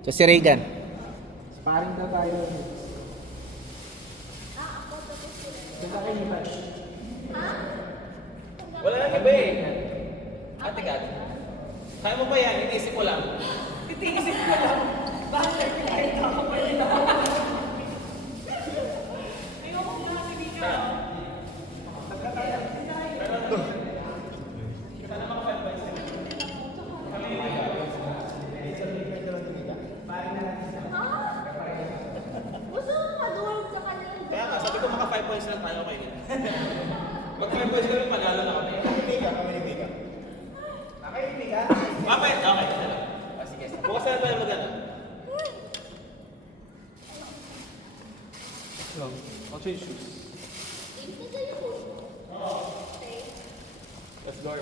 So si Reagan. Sparring daw tayo. Wala nang iba eh. Ate Kat, kaya mo ba yan? Iniisip ko lang. Itiisip ko lang. Bakit kahit ako pa rin ako? Tingnan mo kung nakakibig ka. Gusto mo maduwag sa kanya. Kaya nga, sabi ko maka 5 points lang tayo kayo. Mag 5 points ka lang, panalo na kami. Nakikinig ka? Okay, okay. Sige. Bukas na tayo mag-ano. I'll change shoes. Let's go.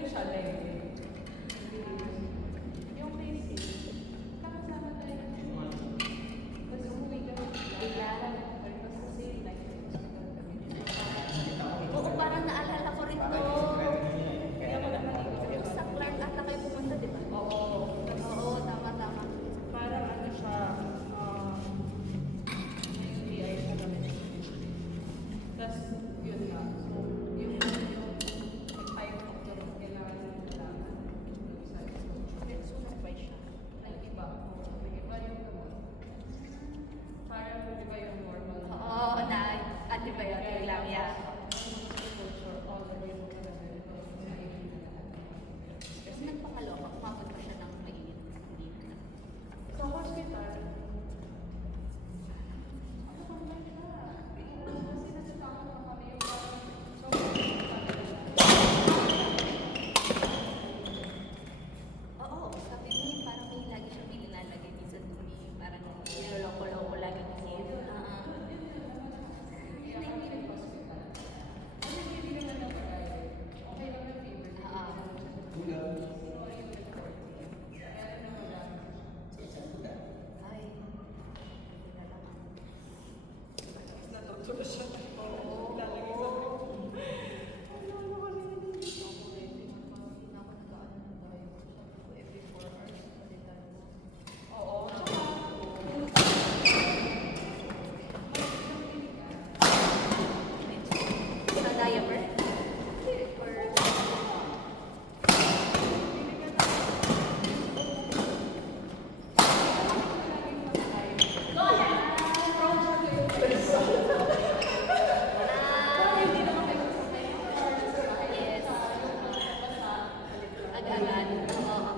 ganun siya, like, yung basic, kakasama tayo ng tapos umuwi ka bigla, tapos kasi like, Oo, parang naalala ko rin to. kaya wala maligo. Yung sa Clark ata kayo pumunta, di ba? Oo, Oo, tama, tama. parang ano siya, hindi ay siya namin. Tapos, yun nga. So, yung type of job kailangan nalaman. Sunod ba siya? Like iba. Like iba yung gamot. Parang iba yung normal. Oo, na antibiotic lang, yeah. Culture, all the way mo talaga. Kasi nagpakaloka, umabot pa siya ng mainit. Hindi na. Sa hospital, ano bang ba siya? Kasi natatakot na kami yung parang Oo, sabi niya, parang may lagi siyang nilalagay din sa dumi. Parang niloloko-loko lagi kasi. Ay, natutuwa siya. Oo, lalagay sa Oo, sa diaper? Or... Yes. Agad-agad. Oo.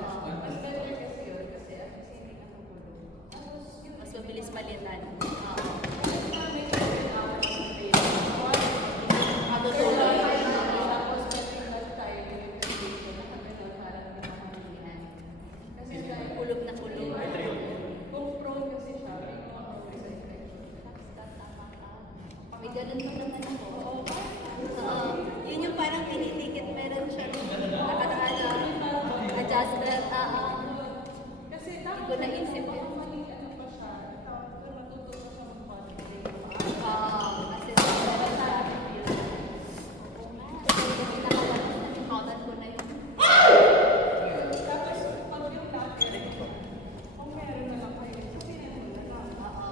Mas mabilis palitan. Oo. Matutulog. Kulog na kulog. kung prone kasi siya, may mga May ganun pa naman ako. Oo. Yun yung parang tinitikit, meron siya nakataano, adjusted. kasi Hindi tapos ko naisip yun. mali ano pa siya, tapos matuto pa siya mag-concentrate. Kasi meron siya. Oo nga. Kasi nakawala ko na yun. Tapos pag yung dati, kung meron na lang kayo, sabihin mo na lang. Oo.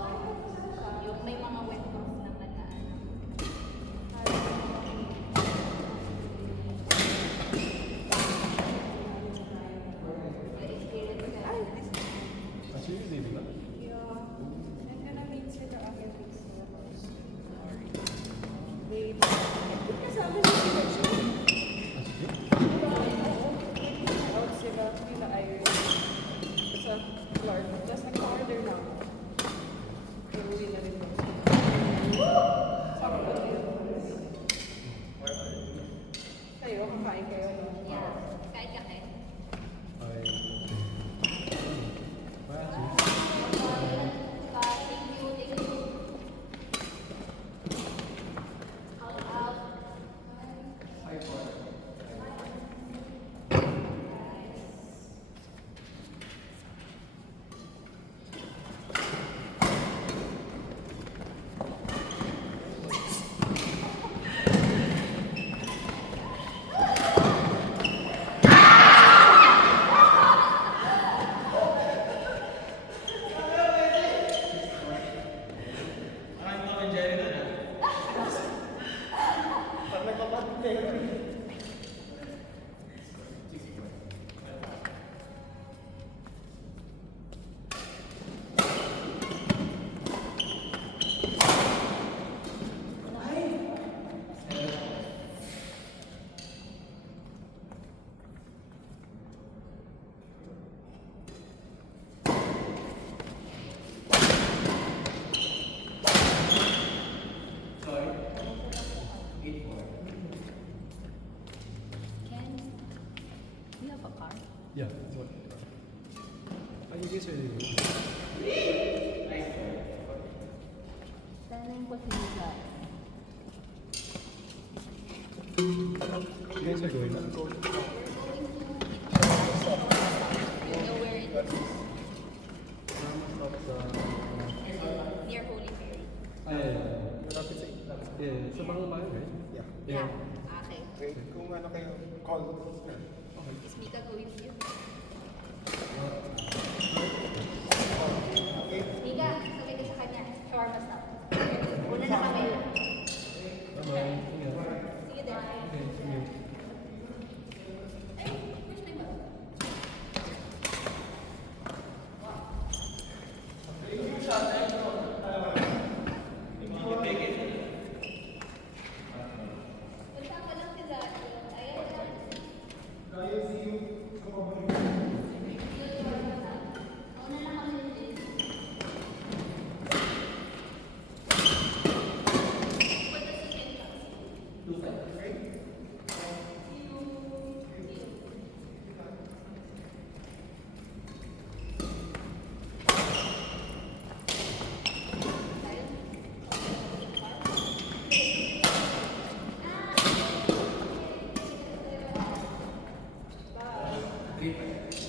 Yung may mga wetproof naman na ano. May experience ka. Actually, hindi ba? Yeah. I'm gonna meet sila after this. Wait. Kasama niyo sila siya. Out sila, sila Iris. Sa Clark. Tapos nag-order na ako. Uuwi na rin ako. Sama ko din. Kayo, kakain kayo. No? Yeah. Kahit ka kayo. Ay. Thank you, thank you. Out. Yeah, that's what. You guys are leaving. Sana yung pasensya. You guys are going. Yeah. Okay. Wait, kung ano kayo, call. Is Mika going with you? Mika, sabi ko sa kanya, shawarma stop. Una na kami. Bye-bye. Ingat. See you there. Okay, sige. Ay, where's my mom? Punta ko lang sila. Ayan lang. Una na kami din. Punta sa Kentas. Three.